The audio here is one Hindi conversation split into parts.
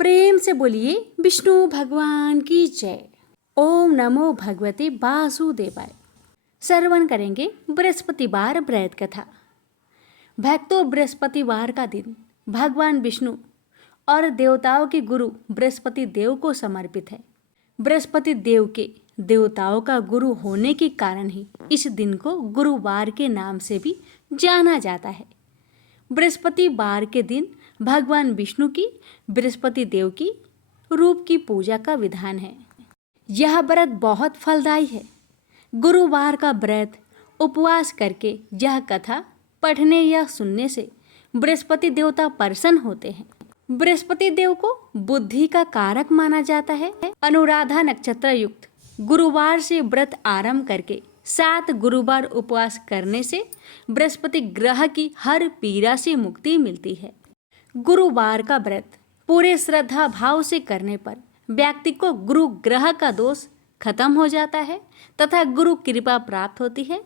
प्रेम से बोलिए विष्णु भगवान की जय। ओम नमो भगवते वासुदेवाय। श्रवण करेंगे बृहस्पतिवार व्रत कथा। भक्तों, बृहस्पतिवार का दिन भगवान विष्णु और देवताओं के गुरु बृहस्पति देव को समर्पित है। बृहस्पति देव के देवताओं का गुरु होने के कारण ही इस दिन को गुरुवार के नाम से भी जाना जाता है। बृहस्पतिवार के दिन भगवान विष्णु की बृहस्पति देव की रूप की पूजा का विधान है। यह व्रत बहुत फलदायी है। गुरुवार का व्रत उपवास करके यह कथा पढ़ने या सुनने से बृहस्पति देवता प्रसन्न होते हैं। बृहस्पति देव को बुद्धि का कारक माना जाता है। अनुराधा नक्षत्र युक्त गुरुवार से व्रत आरंभ करके 7 गुरुवार उपवास करने से बृहस्पति ग्रह की हर पीड़ा से मुक्ति मिलती है। गुरुवार का व्रत पूरे श्रद्धा भाव से करने पर व्यक्ति को गुरु ग्रह का दोष खत्म हो जाता है तथा गुरु कृपा प्राप्त होती है।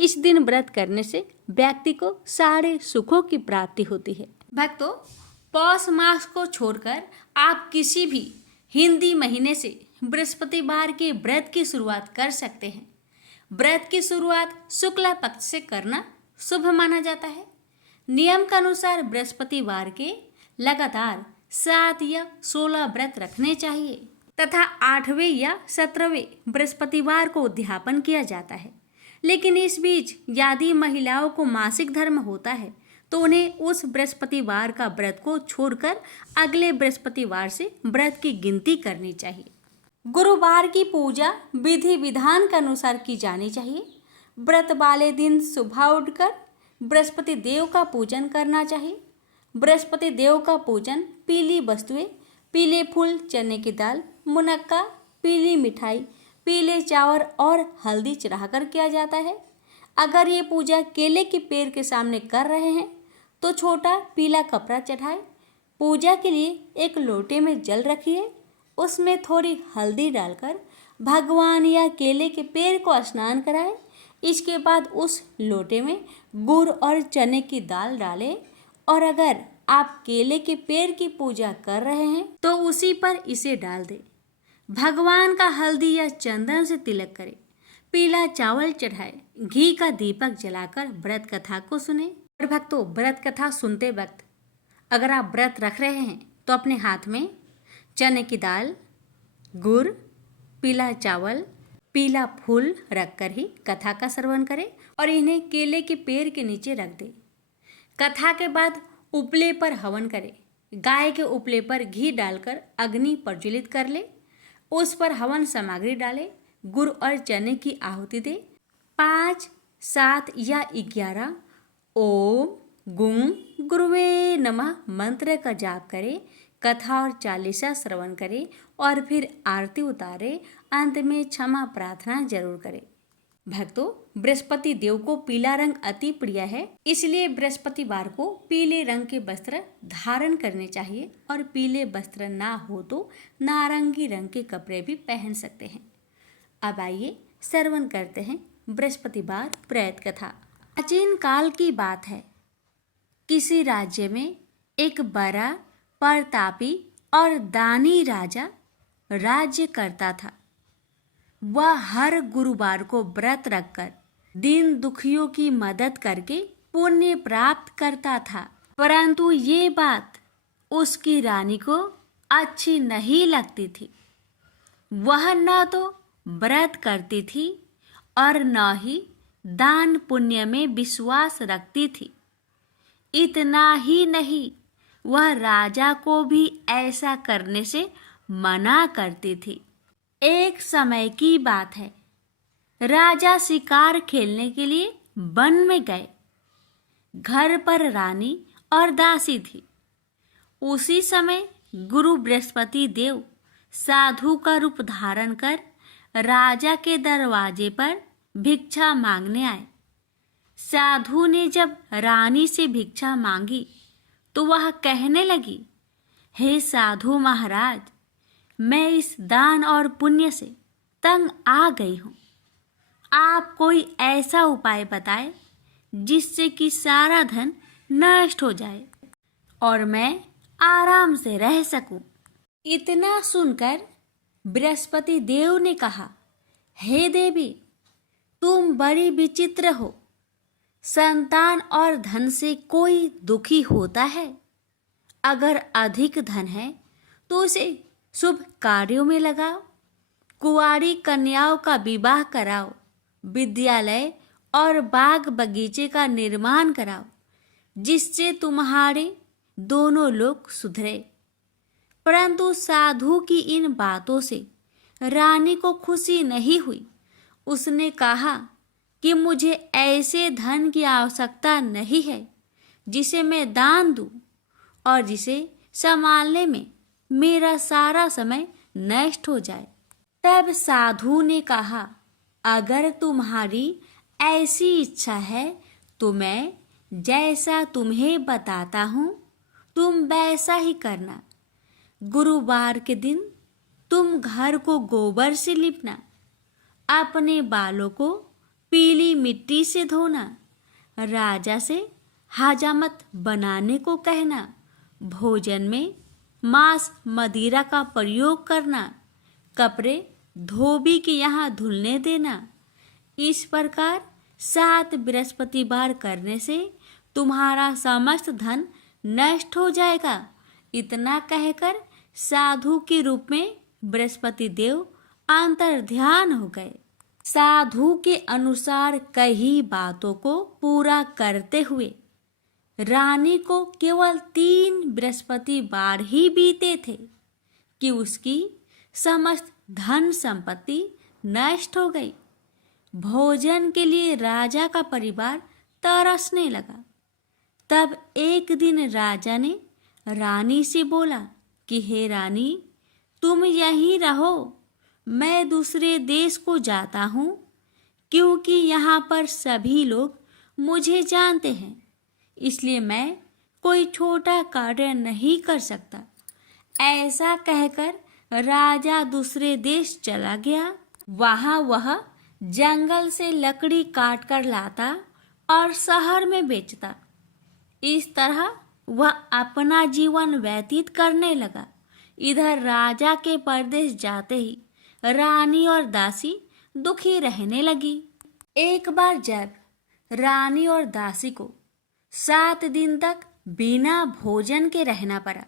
इस दिन व्रत करने से व्यक्ति को सारे सुखों की प्राप्ति होती है। भक्तों, पौष मास को छोड़कर आप किसी भी हिंदी महीने से बृहस्पतिवार के व्रत की शुरुआत कर सकते हैं। व्रत की शुरुआत शुक्ला पक्ष से करना शुभ माना जाता है। नियम के अनुसार बृहस्पतिवार के लगातार 7 या 16 व्रत रखने चाहिए तथा 8वें या 17वें बृहस्पतिवार को उद्यापन किया जाता है। लेकिन इस बीच यदि महिलाओं को मासिक धर्म होता है तो उन्हें उस बृहस्पतिवार का व्रत को छोड़कर अगले बृहस्पतिवार से व्रत की गिनती करनी चाहिए। गुरुवार की पूजा विधि विधान के अनुसार की जानी चाहिए। व्रत वाले दिन सुबह उठकर बृहस्पति देव का पूजन करना चाहिए। बृहस्पति देव का पूजन पीली वस्तुएं, पीले फूल, चने की दाल, मुनक्का, पीली मिठाई, पीले चावल और हल्दी चढ़ाकर किया जाता है। अगर ये पूजा केले के पेड़ के सामने कर रहे हैं तो छोटा पीला कपड़ा चढ़ाएं। पूजा के लिए एक लोटे में जल रखिए, उसमें थोड़ी हल्दी डालकर भगवान या केले के पेड़ को स्नान कराएं। इसके बाद उस लोटे में गुड़ और चने की दाल डालें और अगर आप केले के पेड़ की पूजा कर रहे हैं तो उसी पर इसे डाल दें। भगवान का हल्दी या चंदन से तिलक करें, पीला चावल चढ़ाएं, घी का दीपक जलाकर व्रत कथा को सुने। और भक्तों, व्रत कथा सुनते वक्त अगर आप व्रत रख रहे हैं तो अपने हाथ में चने की दाल, गुड़, पीला चावल, पीला फूल रखकर ही कथा का श्रवण करें और इन्हें केले के पेड़ के नीचे रख दें। कथा के बाद उपले पर हवन करें। गाय के उपले पर घी डालकर अग्नि प्रज्वलित कर ले, उस पर हवन सामग्री डालें, गुड़ और चने की आहुति दें। 5, 7 या 11 ओम गुं गुरुवे नमः मंत्र का जाप करें, कथा और चालीसा श्रवण करें और फिर आरती उतारे। अंत में क्षमा प्रार्थना जरूर करें। भक्तों, बृहस्पति देव को पीला रंग अति प्रिय है, इसलिए बृहस्पतिवार को पीले रंग के वस्त्र धारण करने चाहिए और पीले वस्त्र ना हो तो नारंगी रंग के कपड़े भी पहन सकते हैं। अब आइए श्रवण करते हैं बृहस्पतिवार व्रत कथा। प्राचीन काल की बात है। किसी राज्य में एक बड़ा प्रतापी और दानी राजा राज्य करता था। वह हर गुरुवार को व्रत रखकर दीन दुखियों की मदद करके पुण्य प्राप्त करता था। परंतु ये बात उसकी रानी को अच्छी नहीं लगती थी। वह न तो व्रत करती थी और न ही दान पुण्य में विश्वास रखती थी। इतना ही नहीं, वह राजा को भी ऐसा करने से मना करती थी। एक समय की बात है। राजा शिकार खेलने के लिए वन में गए। घर पर रानी और दासी थी। उसी समय गुरु बृहस्पति देव साधु का रूप धारण कर राजा के दरवाजे पर भिक्षा मांगने आए। साधु ने जब रानी से भिक्षा मांगी तो वह कहने लगी, हे साधु महाराज, मैं इस दान और पुण्य से तंग आ गई हूँ। आप कोई ऐसा उपाय बताएं जिससे कि सारा धन नष्ट हो जाए और मैं आराम से रह सकूं। इतना सुनकर बृहस्पति देव ने कहा, हे देवी, तुम बड़ी विचित्र हो। संतान और धन से कोई दुखी होता है? अगर अधिक धन है तो उसे शुभ कार्यों में लगाओ, कुंवारी कन्याओं का विवाह कराओ, विद्यालय और बाग बगीचे का निर्माण कराओ, जिससे तुम्हारे दोनों लोग सुधरे। परंतु साधु की इन बातों से रानी को खुशी नहीं हुई। उसने कहा कि मुझे ऐसे धन की आवश्यकता नहीं है जिसे मैं दान दूं और जिसे संभालने में मेरा सारा समय नष्ट हो जाए। तब साधु ने कहा, अगर तुम्हारी ऐसी इच्छा है तो मैं जैसा तुम्हें बताता हूँ तुम वैसा ही करना। गुरुवार के दिन तुम घर को गोबर से लिपना, अपने बालों को पीली मिट्टी से धोना, राजा से हजामत बनाने को कहना, भोजन में मांस मदिरा का प्रयोग करना, कपड़े धोबी के यहाँ धुलने देना। इस प्रकार 7 बृहस्पतिवार करने से तुम्हारा समस्त धन नष्ट हो जाएगा। इतना कहकर साधु के रूप में बृहस्पति देव अंतर्ध्यान हो गए। साधु के अनुसार कई बातों को पूरा करते हुए रानी को केवल 3 बृहस्पतिवार ही बीते थे कि उसकी समस्त धन संपत्ति नष्ट हो गई। भोजन के लिए राजा का परिवार तरसने लगा। तब एक दिन राजा ने रानी से बोला कि हे रानी, तुम यहीं रहो, मैं दूसरे देश को जाता हूँ, क्योंकि यहाँ पर सभी लोग मुझे जानते हैं, इसलिए मैं कोई छोटा कार्य नहीं कर सकता। ऐसा कहकर राजा दूसरे देश चला गया। वहाँ वह जंगल से लकड़ी काट कर लाता और शहर में बेचता। इस तरह वह अपना जीवन व्यतीत करने लगा। इधर राजा के परदेश जाते ही रानी और दासी दुखी रहने लगी। एक बार जब रानी और दासी को 7 दिन तक बिना भोजन के रहना पड़ा,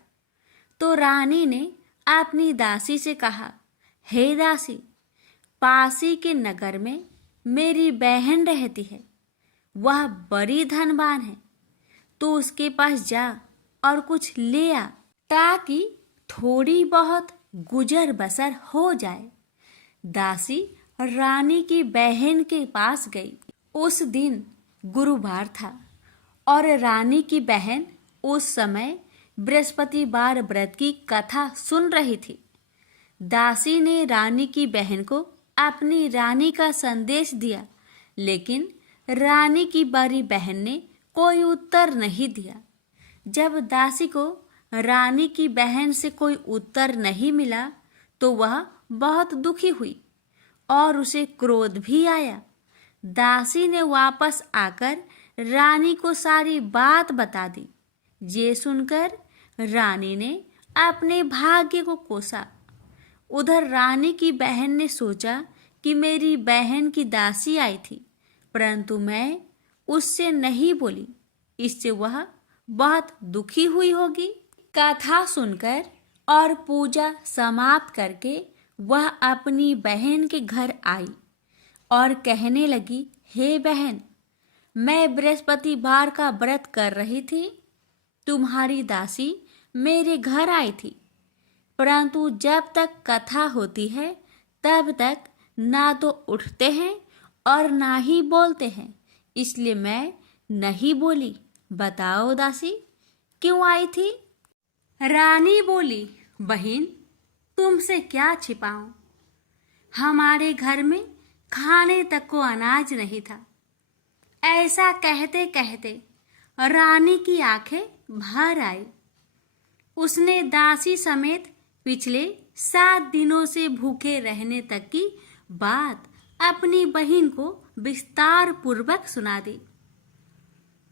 तो रानी ने अपनी दासी से कहा, हे दासी, पासी के नगर में मेरी बहन रहती है, वह बड़ी धनवान है, तो उसके पास जा और कुछ ले आ, ताकि थोड़ी बहुत गुजर बसर हो जाए। दासी रानी की बहन के पास गई। उस दिन गुरुवार था और रानी की बहन उस समय बृहस्पतिवार व्रत की कथा सुन रही थी। दासी ने रानी की बहन को अपनी रानी का संदेश दिया, लेकिन रानी की बड़ी बहन ने कोई उत्तर नहीं दिया। जब दासी को रानी की बहन से कोई उत्तर नहीं मिला तो वह बहुत दुखी हुई और उसे क्रोध भी आया। दासी ने वापस आकर रानी को सारी बात बता दी। ये सुनकर रानी ने अपने भाग्य को कोसा। उधर रानी की बहन ने सोचा कि मेरी बहन की दासी आई थी, परंतु मैं उससे नहीं बोली, इससे वह बहुत दुखी हुई होगी। कथा सुनकर और पूजा समाप्त करके वह अपनी बहन के घर आई और कहने लगी, हे बहन, मैं बृहस्पतिवार का व्रत कर रही थी, तुम्हारी दासी मेरे घर आई थी, परंतु जब तक कथा होती है तब तक ना तो उठते हैं और ना ही बोलते हैं, इसलिए मैं नहीं बोली। बताओ दासी, क्यों आई थी? रानी बोली, बहन, तुमसे क्या छिपाऊं? हमारे घर में खाने तक को अनाज नहीं था। ऐसा कहते कहते रानी की आंखें भर आई। उसने दासी समेत पिछले 7 दिनों से भूखे रहने तक की बात अपनी बहन को विस्तार पूर्वक सुना दी।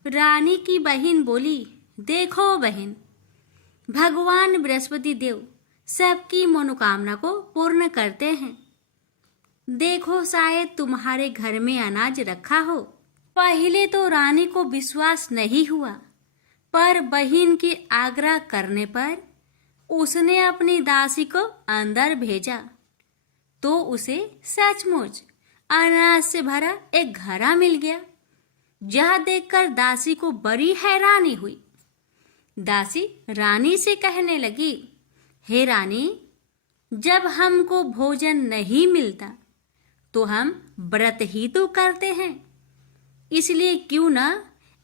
रानी की बहन बोली, देखो बहन, भगवान बृहस्पति देव सबकी मनोकामना को पूर्ण करते हैं। देखो, शायद तुम्हारे घर में अनाज रखा हो। पहले तो रानी को विश्वास नहीं हुआ, पर बहन के आग्रह करने पर उसने अपनी दासी को अंदर भेजा तो उसे सचमुच अनाज से भरा एक घड़ा मिल गया। यह देखकर दासी को बड़ी हैरानी हुई। दासी रानी से कहने लगी, हे रानी, जब हमको भोजन नहीं मिलता तो हम व्रत ही तो करते हैं, इसलिए क्यों न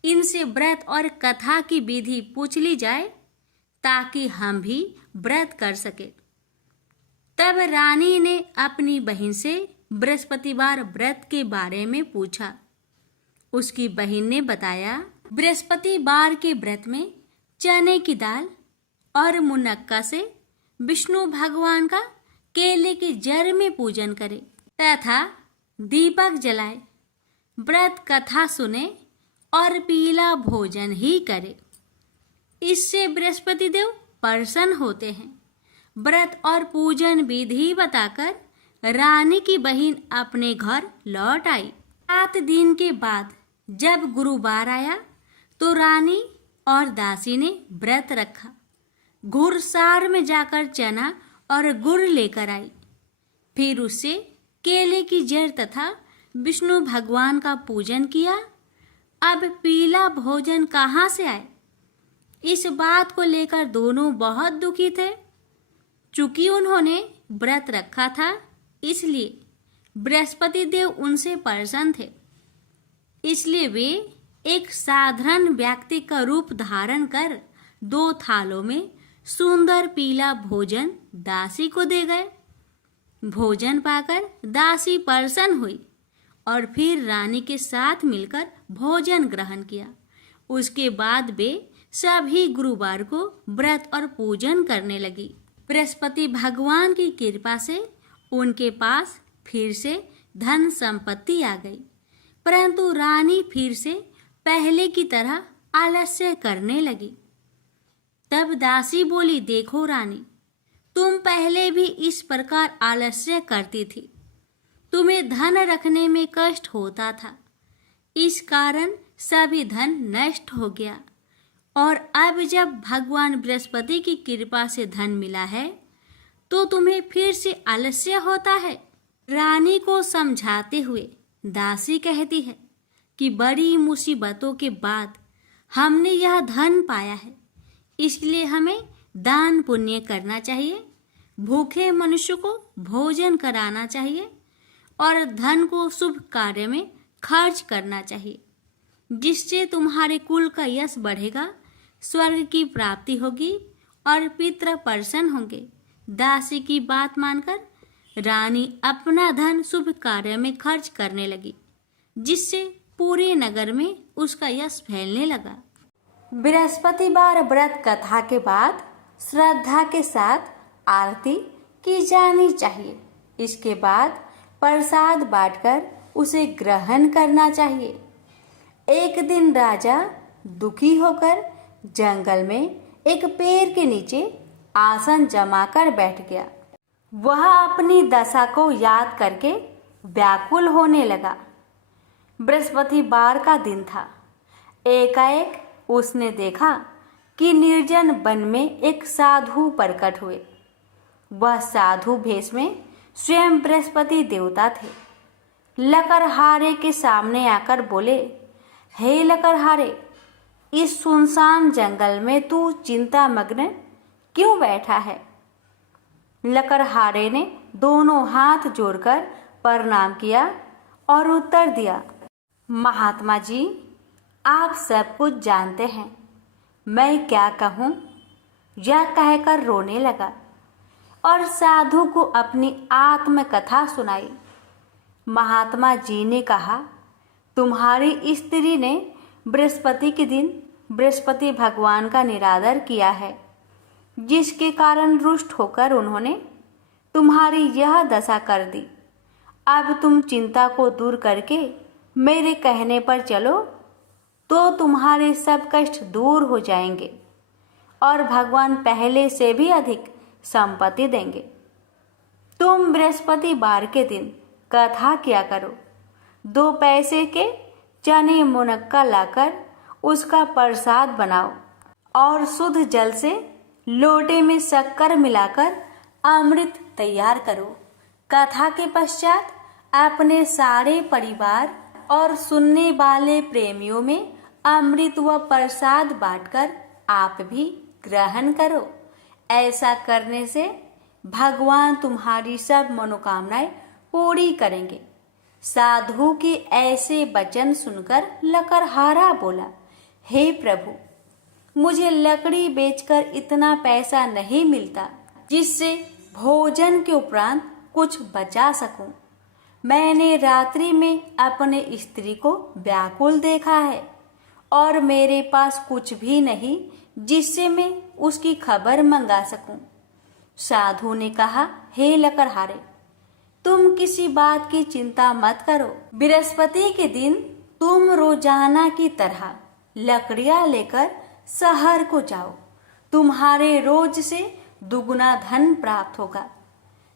इनसे व्रत और कथा की विधि पूछ ली जाए ताकि हम भी व्रत कर सके। तब रानी ने अपनी बहन से बृहस्पतिवार व्रत के बारे में पूछा। उसकी बहन ने बताया, बृहस्पतिवार के व्रत में चने की दाल और मुनक्का से विष्णु भगवान का केले के जड़ में पूजन करे तथा दीपक जलाए, व्रत कथा सुने और पीला भोजन ही करे। इससे बृहस्पति देव प्रसन्न होते हैं। व्रत और पूजन विधि बताकर रानी की बहन अपने घर लौट आई। 7 दिन के बाद जब गुरुवार आया तो रानी और दासी ने व्रत रखा। घुड़सार में जाकर चना और गुड़ लेकर आई। फिर उससे केले की जड़ तथा विष्णु भगवान का पूजन किया। अब पीला भोजन कहाँ से आए? इस बात को लेकर दोनों बहुत दुखी थे। चूंकि उन्होंने व्रत रखा था, इसलिए बृहस्पति देव उनसे प्रसन्न थे। इसलिए वे एक साधारण व्यक्ति का रूप धारण कर 2 थालों में सुंदर पीला भोजन दासी को दे गए। भोजन पाकर दासी प्रसन्न हुई और फिर रानी के साथ मिलकर भोजन ग्रहण किया। उसके बाद वे सभी गुरुवार को व्रत और पूजन करने लगी। बृहस्पति भगवान की कृपा से उनके पास फिर से धन संपत्ति आ गई, परंतु रानी फिर से पहले की तरह आलस्य करने लगी। तब दासी बोली, देखो रानी, तुम पहले भी इस प्रकार आलस्य करती थी। तुम्हें धन रखने में कष्ट होता था, इस कारण सभी धन नष्ट हो गया, और अब जब भगवान बृहस्पति की कृपा से धन मिला है तो तुम्हें फिर से आलस्य होता है। रानी को समझाते हुए दासी कहती है कि बड़ी मुसीबतों के बाद हमने यह धन पाया है, इसलिए हमें दान पुण्य करना चाहिए, भूखे मनुष्य को भोजन कराना चाहिए और धन को शुभ कार्य में खर्च करना चाहिए, जिससे तुम्हारे कुल का यश बढ़ेगा, स्वर्ग की प्राप्ति होगी और पितृ प्रसन्न होंगे। दासी की बात मानकर रानी अपना धन शुभ कार्य में खर्च करने लगी, जिससे पूरे नगर में उसका यश फैलने लगा। बृहस्पतिवार व्रत कथा के बाद श्रद्धा के साथ आरती की जानी चाहिए। इसके बाद प्रसाद बांटकर उसे ग्रहण करना चाहिए। एक दिन राजा दुखी होकर जंगल में एक पेड़ के नीचे आसन जमाकर बैठ गया। वह अपनी दशा को याद करके व्याकुल होने लगा। बृहस्पतिवार का दिन था। एकाएक उसने देखा कि निर्जन वन में एक साधु प्रकट हुए। वह साधु भेष में स्वयं बृहस्पति देवता थे। लकड़हारे के सामने आकर बोले, हे लकड़हारे, इस सुनसान जंगल में तू चिंता मग्न क्यों बैठा है? लकड़हारे ने दोनों हाथ जोड़कर प्रणाम किया और उत्तर दिया, महात्मा जी, आप सब कुछ जानते हैं, मैं क्या कहूँ? यह कहकर रोने लगा और साधु को अपनी आत्मकथा सुनाई। महात्मा जी ने कहा, तुम्हारी स्त्री ने बृहस्पति के दिन बृहस्पति भगवान का निरादर किया है, जिसके कारण रुष्ट होकर उन्होंने तुम्हारी यह दशा कर दी। अब तुम चिंता को दूर करके मेरे कहने पर चलो तो तुम्हारे सब कष्ट दूर हो जाएंगे और भगवान पहले से भी अधिक संपत्ति देंगे। तुम बृहस्पतिवार के दिन कथा किया करो। 2 पैसे के चने मुनक्का लाकर उसका प्रसाद बनाओ और शुद्ध जल से लोटे में शक्कर मिलाकर अमृत तैयार करो। कथा के पश्चात अपने सारे परिवार और सुनने वाले प्रेमियों में अमृत व प्रसाद बांटकर आप भी ग्रहण करो। ऐसा करने से भगवान तुम्हारी सब मनोकामनाएं पूरी करेंगे। साधु के ऐसे वचन सुनकर लकड़हारा बोला, हे प्रभु, मुझे लकड़ी बेचकर इतना पैसा नहीं मिलता जिससे भोजन के उपरांत कुछ बचा सकूं। मैंने रात्रि में अपने स्त्री को व्याकुल देखा है और मेरे पास कुछ भी नहीं जिससे मैं उसकी खबर मंगा सकूं। साधु ने कहा, हे लकड़हारे, तुम किसी बात की चिंता मत करो। बृहस्पति के दिन तुम रोजाना की तरह लकड़ियां लेकर शहर को जाओ। तुम्हारे रोज से दुगुना धन प्राप्त होगा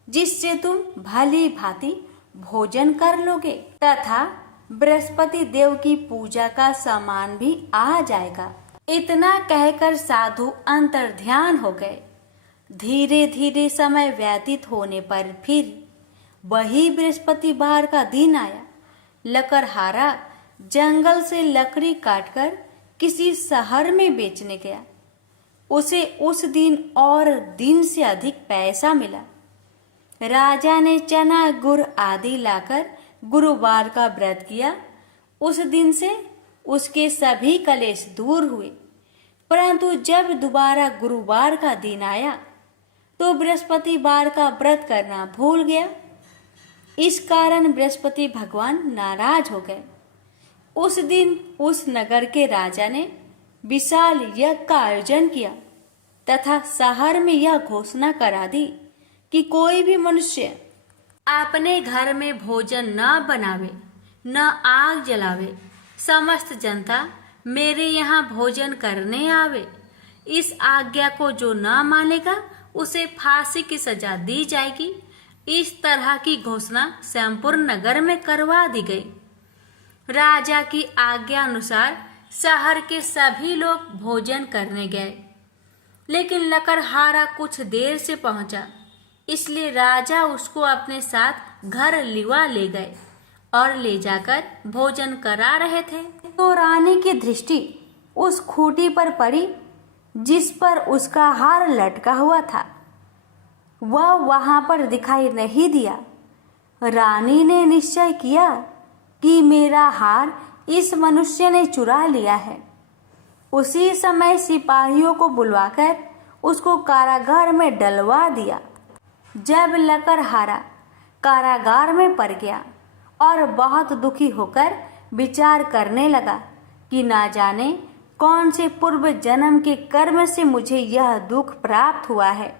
जिससे तुम भली भांति भोजन कर लोगे तथा बृहस्पति देव की पूजा का सामान भी आ जाएगा। इतना कहकर साधु अंतर्ध्यान हो गए। धीरे धीरे समय व्यतीत होने पर फिर वही बृहस्पतिवार का दिन आया। लकड़हारा जंगल से लकड़ी काटकर किसी शहर में बेचने गया। उसे उस दिन और दिन से अधिक पैसा मिला। राजा ने चना गुड़ आदि लाकर गुरुवार का व्रत किया। उस दिन से उसके सभी कलेश दूर हुए। परंतु जब दोबारा गुरुवार का दिन आया तो बृहस्पतिवार का व्रत करना भूल गया। इस कारण बृहस्पति भगवान नाराज हो गए। उस दिन उस नगर के राजा ने विशाल यज्ञ का आयोजन किया तथा शहर में यह घोषणा करा दी कि कोई भी मनुष्य अपने घर में भोजन न बनावे, न आग जलावे। समस्त जनता मेरे यहाँ भोजन करने आवे। इस आज्ञा को जो न मानेगा उसे फांसी की सजा दी जाएगी। इस तरह की घोषणा संपूर्ण नगर में करवा दी गई। राजा की आज्ञा अनुसार शहर के सभी लोग भोजन करने गए, लेकिन लकड़हारा कुछ देर से पहुंचा, इसलिए राजा उसको अपने साथ घर लिवा ले गए और ले जाकर भोजन करा रहे थे तो रानी की दृष्टि उस खूंटी पर पड़ी जिस पर उसका हार लटका हुआ था। वह वहां पर दिखाई नहीं दिया। रानी ने निश्चय किया कि मेरा हार इस मनुष्य ने चुरा लिया है। उसी समय सिपाहियों को बुलवाकर उसको कारागार में डलवा दिया। जब लकड़हारा कारागार में पड़ गया और बहुत दुखी होकर विचार करने लगा कि ना जाने कौन से पूर्व जन्म के कर्म से मुझे यह दुख प्राप्त हुआ है,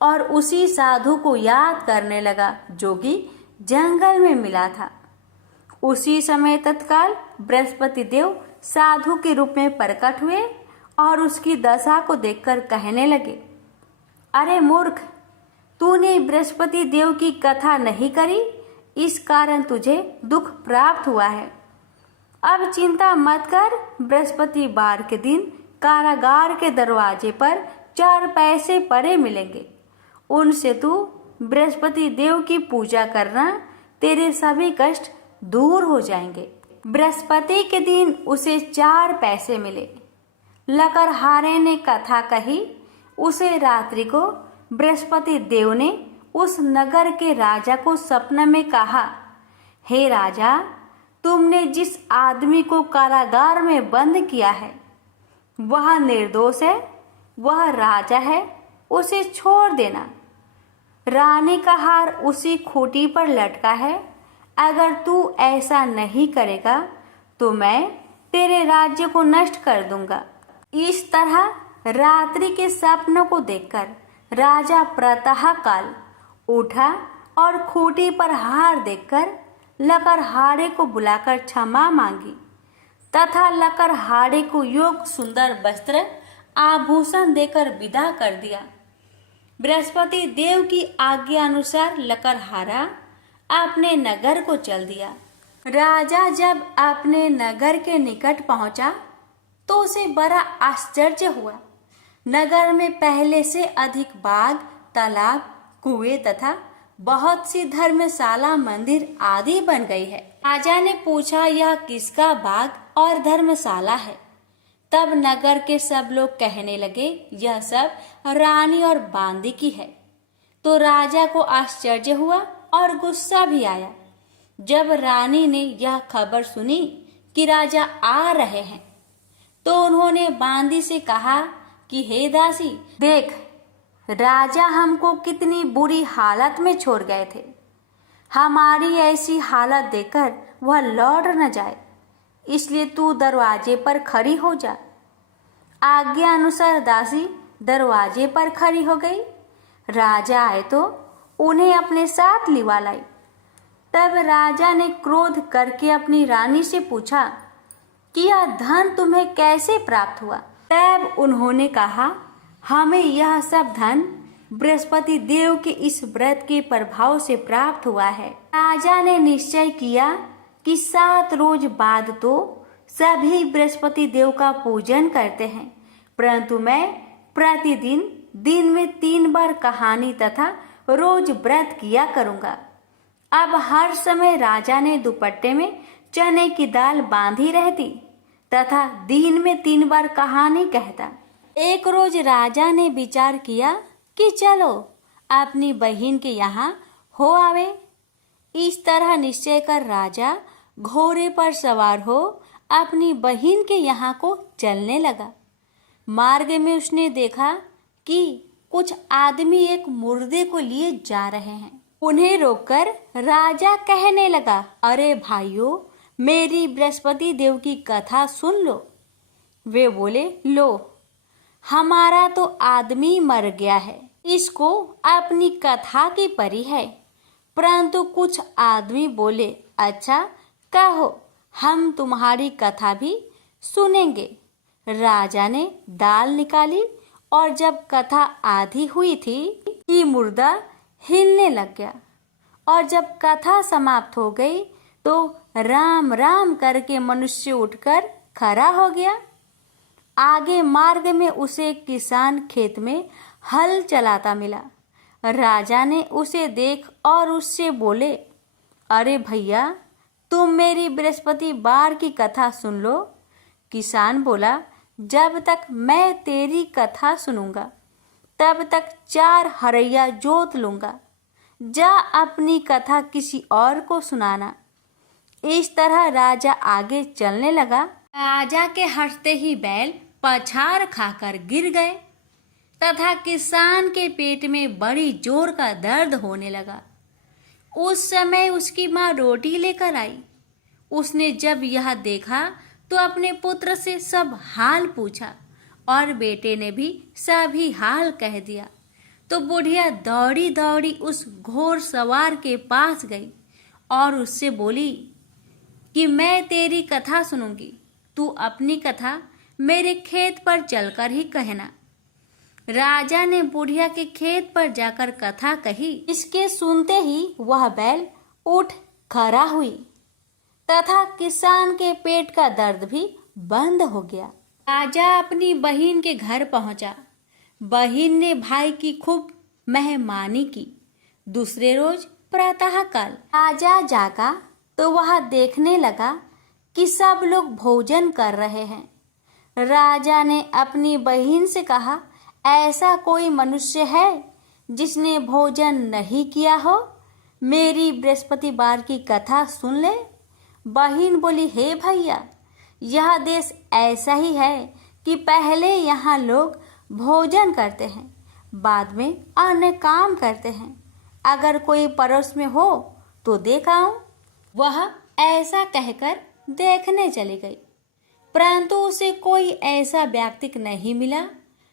और उसी साधु को याद करने लगा जो कि जंगल में मिला था। उसी समय तत्काल बृहस्पति देव साधु के रूप में प्रकट हुए और उसकी दशा को देखकर कहने लगे, अरे मूर्ख, तूने बृहस्पति देव की कथा नहीं करी, इस कारण तुझे दुख प्राप्त हुआ है। अब चिंता मत कर। बृहस्पतिवार के दिन कारागार के दरवाजे पर 4 पैसे पड़े मिलेंगे। उनसे तू बृहस्पति देव की पूजा करना, तेरे सभी कष्ट दूर हो जाएंगे। बृहस्पति के दिन उसे 4 पैसे मिले। लकड़हारे ने कथा कही। उसे रात्रि को बृहस्पति देव ने उस नगर के राजा को सपने में कहा, हे राजा, तुमने जिस आदमी को कारागार में बंद किया है वह निर्दोष है, वह राजा है, उसे छोड़ देना। रानी का हार उसी खूंटी पर लटका है। अगर तू ऐसा नहीं करेगा तो मैं तेरे राज्य को नष्ट कर दूंगा। इस तरह रात्रि के सपनों को देखकर राजा प्रातः काल उठा और खूंटी पर हार देखकर लकड़हारे को बुलाकर क्षमा मांगी तथा लकड़हारे को योग्य सुंदर वस्त्र आभूषण देकर विदा कर दिया। बृहस्पति देव की आज्ञा अनुसार लकड़हारा अपने नगर को चल दिया। राजा जब अपने नगर के निकट पहुंचा तो उसे बड़ा आश्चर्य हुआ। नगर में पहले से अधिक बाग, तालाब, कुएं तथा बहुत सी धर्मशाला, मंदिर आदि बन गई है। राजा ने पूछा, यह किसका बाग और धर्मशाला है? तब नगर के सब लोग कहने लगे, यह सब रानी और बांदी की है। तो राजा को आश्चर्य हुआ और गुस्सा भी आया। जब रानी ने यह खबर सुनी कि राजा आ रहे हैं तो उन्होंने बांदी से कहा कि हे दासी, देख, राजा हमको कितनी बुरी हालत में छोड़ गए थे। हमारी ऐसी हालत देखकर वह लौट न जाए, इसलिए तू दरवाजे पर खड़ी हो जा। आज्ञा अनुसार दासी दरवाजे पर खड़ी हो गई। राजा आए तो उन्हें अपने साथ लिवा लाई। तब राजा ने क्रोध करके अपनी रानी से पूछा कि यह धन तुम्हें कैसे प्राप्त हुआ? तब उन्होंने कहा, हमें यह सब धन बृहस्पति देव के इस व्रत के प्रभाव से प्राप्त हुआ है। राजा ने निश्चय किया कि 7 रोज बाद तो सभी बृहस्पति देव का पूजन करते हैं, परंतु मैं प्रतिदिन दिन में 3 बार कहानी तथा रोज व्रत किया करूंगा। अब हर समय राजा ने दुपट्टे में चने की दाल बांधी रहती तथा दिन में 3 बार कहानी कहता। एक रोज राजा ने विचार किया कि चलो अपनी बहन के यहाँ हो आवे। इस तरह निश्चय कर राजा घोड़े पर सवार हो अपनी बहन के यहाँ को चलने लगा। मार्ग में उसने देखा कि कुछ आदमी एक मुर्दे को लिए जा रहे हैं। उन्हें रोककर राजा कहने लगा, अरे भाइयों, मेरी बृहस्पति देव की कथा सुन लो। वे बोले, लो, हमारा तो आदमी मर गया है, इसको अपनी कथा की परी है। परंतु कुछ आदमी बोले, अच्छा कहो, हम तुम्हारी कथा भी सुनेंगे। राजा ने दाल निकाली और जब कथा आधी हुई थी कि मुर्दा हिलने लग गया, और जब कथा समाप्त हो गई तो राम राम करके मनुष्य उठकर खड़ा हो गया। आगे मार्ग में उसे एक किसान खेत में हल चलाता मिला। राजा ने उसे देख और उससे बोले, अरे भैया, तुम मेरी बृहस्पतिवार की कथा सुन लो। किसान बोला, जब तक मैं तेरी कथा सुनूंगा तब तक 4 हरैया जोत लूंगा। जा अपनी कथा किसी और को सुनाना। इस तरह राजा आगे चलने लगा। राजा के हंसते ही बैल पछाड़ खाकर गिर गए तथा किसान के पेट में बड़ी जोर का दर्द होने लगा। उस समय उसकी माँ रोटी लेकर आई। उसने जब यह देखा तो अपने पुत्र से सब हाल पूछा और बेटे ने भी सभी हाल कह दिया। तो बुढ़िया दौड़ी दौड़ी उस घोड़ सवार के पास गई और उससे बोली कि मैं तेरी कथा सुनूंगी, तू अपनी कथा मेरे खेत पर चलकर ही कहना। राजा ने बुढ़िया के खेत पर जाकर कथा कही। इसके सुनते ही वह बैल उठ खड़ा हुई तथा किसान के पेट का दर्द भी बंद हो गया। राजा अपनी बहन के घर पहुंचा। बहन ने भाई की खूब मेहमानी की। दूसरे रोज प्रातःकाल राजा जागा तो वह देखने लगा कि सब लोग भोजन कर रहे हैं। राजा ने अपनी बहन से कहा, ऐसा कोई मनुष्य है जिसने भोजन नहीं किया हो? मेरी बृहस्पतिवार की कथा सुन ले। बहन बोली, हे भैया, यह देश ऐसा ही है कि पहले यहाँ लोग भोजन करते हैं, बाद में अन्य काम करते हैं। अगर कोई पड़ोस में हो तो देख आऊं। वह ऐसा कहकर देखने चली गई, परंतु उसे कोई ऐसा व्यक्ति नहीं मिला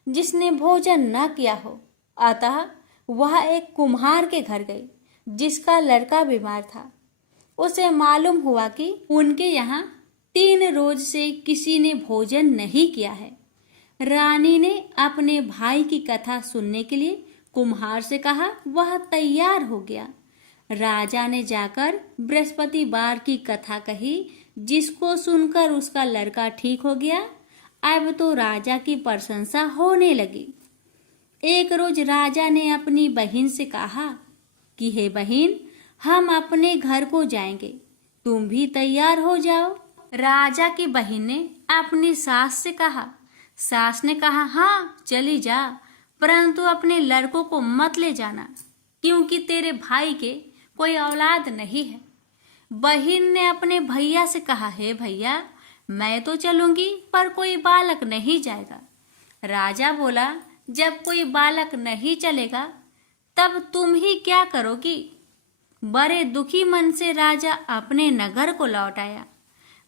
जिसने भोजन न किया हो। अतः वह एक कुम्हार के घर गई जिसका लड़का बीमार था। उसे मालूम हुआ कि उनके यहाँ 3 रोज से किसी ने भोजन नहीं किया है। रानी ने अपने भाई की कथा सुनने के लिए कुम्हार से कहा वह तैयार हो गया। राजा ने जाकर बृहस्पतिवार की कथा कही, जिसको सुनकर उसका लड़का ठीक हो गया। अब तो राजा की प्रशंसा होने लगी। एक रोज राजा ने अपनी बहन से कहा कि हे बहन, हम अपने घर को जाएंगे, तुम भी तैयार हो जाओ। राजा की बहन ने अपनी सास से कहा। सास ने कहा हाँ चली जा, परंतु अपने लड़कों को मत ले जाना, क्योंकि तेरे भाई के कोई औलाद नहीं है। बहन ने अपने भैया से कहा हे भैया, मैं तो चलूंगी पर कोई बालक नहीं जाएगा। राजा बोला जब कोई बालक नहीं चलेगा तब तुम ही क्या करोगी। बड़े दुखी मन से राजा अपने नगर को लौट आया।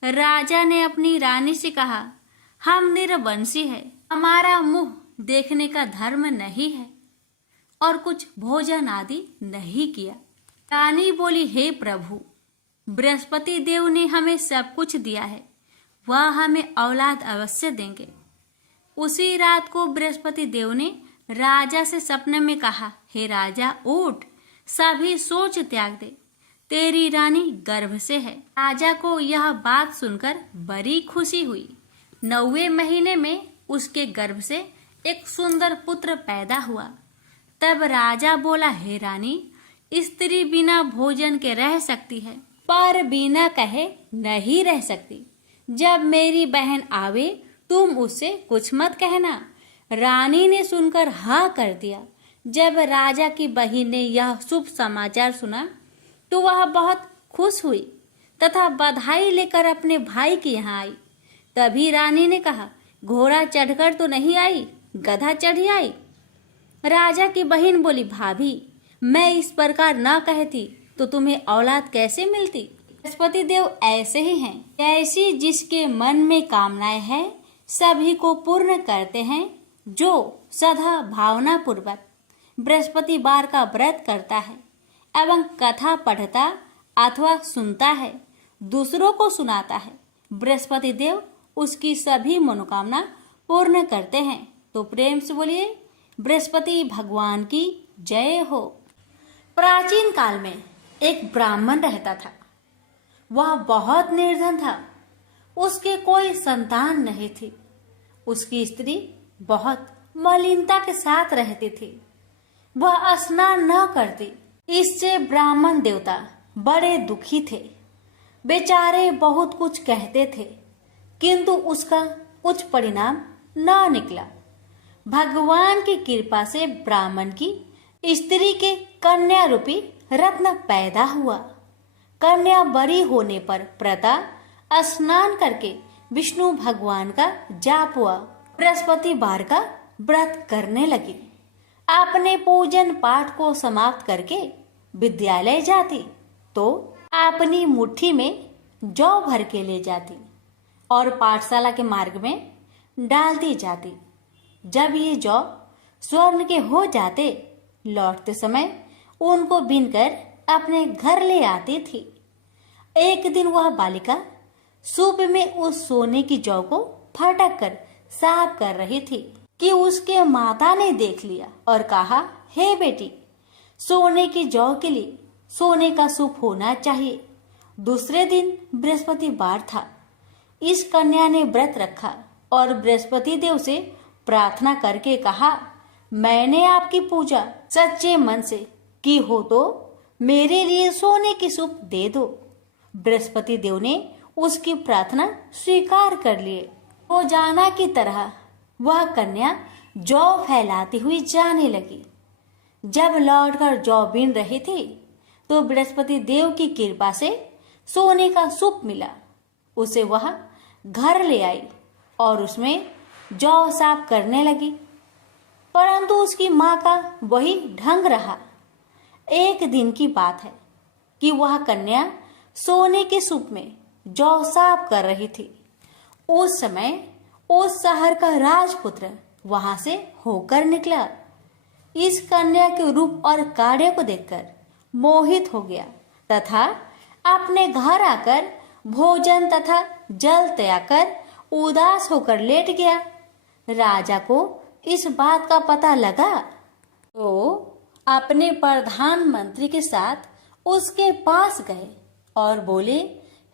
राजा ने अपनी रानी से कहा हम निरवंशी है, हमारा मुंह देखने का धर्म नहीं है और कुछ भोजन आदि नहीं किया। रानी बोली हे प्रभु, बृहस्पति देव ने हमें सब कुछ दिया है, वह हमें औलाद अवश्य देंगे। उसी रात को बृहस्पति देव ने राजा से सपने में कहा हे राजा उठ, सभी सोच त्याग दे, तेरी रानी गर्भ से है। राजा को यह बात सुनकर बड़ी खुशी हुई। 9वें महीने में उसके गर्भ से एक सुंदर पुत्र पैदा हुआ। तब राजा बोला हे रानी, स्त्री बिना भोजन के रह सकती है, पर बिना कहे नहीं रह सकती। जब मेरी बहन आवे तुम उससे कुछ मत कहना। रानी ने सुनकर हाँ कर दिया। जब राजा की बहन ने यह शुभ समाचार सुना तो वह बहुत खुश हुई तथा बधाई लेकर अपने भाई के यहाँ आई। तभी रानी ने कहा घोड़ा चढ़कर तो नहीं आई, गधा चढ़ी आई। राजा की बहन बोली भाभी, मैं इस प्रकार न कहती तो तुम्हें औलाद कैसे मिलती। बृहस्पति देव ऐसे ही हैं, ऐसी जिसके मन में कामनाएं हैं सभी को पूर्ण करते हैं। जो सदा भावना पूर्वक बृहस्पतिवार का व्रत करता है एवं कथा पढ़ता अथवा सुनता है, दूसरों को सुनाता है, बृहस्पति देव उसकी सभी मनोकामना पूर्ण करते हैं। तो प्रेम से बोलिए बृहस्पति भगवान की जय हो। प्राचीन काल में एक ब्राह्मण रहता था। वह बहुत निर्धन था, उसके कोई संतान नहीं थी। उसकी स्त्री बहुत मलिनता के साथ रहती थी, वह स्नान न करती। इससे ब्राह्मण देवता बड़े दुखी थे। बेचारे बहुत कुछ कहते थे, किंतु उसका कुछ परिणाम न निकला। भगवान की कृपा से ब्राह्मण की स्त्री के कन्या रूपी रत्न पैदा हुआ। कन्या बड़ी होने पर प्रता स्नान करके विष्णु भगवान का जाप हुआ, बृहस्पतिवार का व्रत करने लगी। अपने पूजन पाठ को समाप्त करके विद्यालय जाती तो अपनी मुट्ठी में जौ भर के ले जाती और पाठशाला के मार्ग में डालती जाती। जब ये जौ स्वर्ण के हो जाते, लौटते समय उनको बीनकर अपने घर ले आती थी। एक दिन वह बालिका सूप में उस सोने की जौ को फटक कर साफ कर रही थी कि उसके माता ने देख लिया और कहा हे बेटी, सोने की जौ के लिए सोने का सूप होना चाहिए। दूसरे दिन बृहस्पतिवार था। इस कन्या ने व्रत रखा और बृहस्पति देव से प्रार्थना करके कहा मैंने आपकी पूजा सच्चे मन से की हो तो मेरे लिए सोने की सूप दे दो। बृहस्पति देव ने उसकी प्रार्थना स्वीकार कर लिए। रोजाना की तरह वह कन्या जौ फैलाती हुई जाने लगी। जब लौटकर जौ बीन रही थी तो बृहस्पति देव की कृपा से सोने का सूप मिला। उसे वह घर ले आई और उसमें जौ साफ करने लगी, परंतु उसकी माँ का वही ढंग रहा। एक दिन की बात है कि वह कन्या सोने के सूप में जौ साफ कर रही थी। उस समय उस शहर का राजपुत्र वहां से होकर निकला। इस कन्या के रूप और कार्य को देखकर मोहित हो गया तथा अपने घर आकर भोजन तथा जल त्याग कर उदास होकर लेट गया। राजा को इस बात का पता लगा तो अपने प्रधानमंत्री के साथ उसके पास गए और बोले,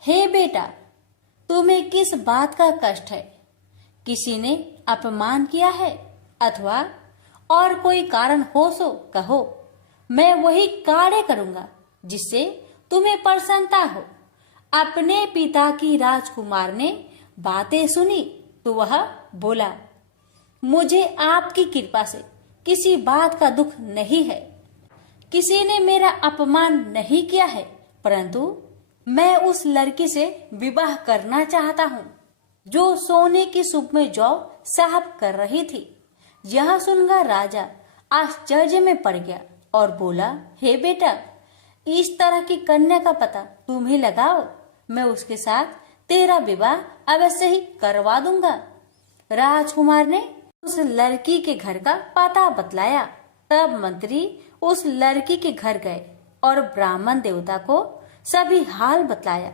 हे बेटा, तुम्हें किस बात का कष्ट है? किसी ने अपमान किया है अथवा और कोई कारण हो सो कहो, मैं वही कार्य करूंगा जिससे तुम्हें प्रसन्नता हो। अपने पिता की राजकुमार ने बातें सुनी तो वह बोला, मुझे आपकी कृपा से किसी बात का दुख नहीं है। किसी ने मेरा अपमान नहीं किया है, परंतु मैं उस लड़की से विवाह करना चाहता हूँ जो सोने की सूप में जौ साहब कर रही थी। यह सुनकर राजा आश्चर्य में पड़ गया और बोला, हे बेटा, इस तरह की कन्या का पता तुम ही लगाओ, मैं उसके साथ तेरा विवाह अवश्य ही करवा दूंगा। राजकुमार ने उस लड़की के घर का पता बतलाया। तब मंत्री उस लड़की के घर गए और ब्राह्मण देवता को सभी हाल बतलाया।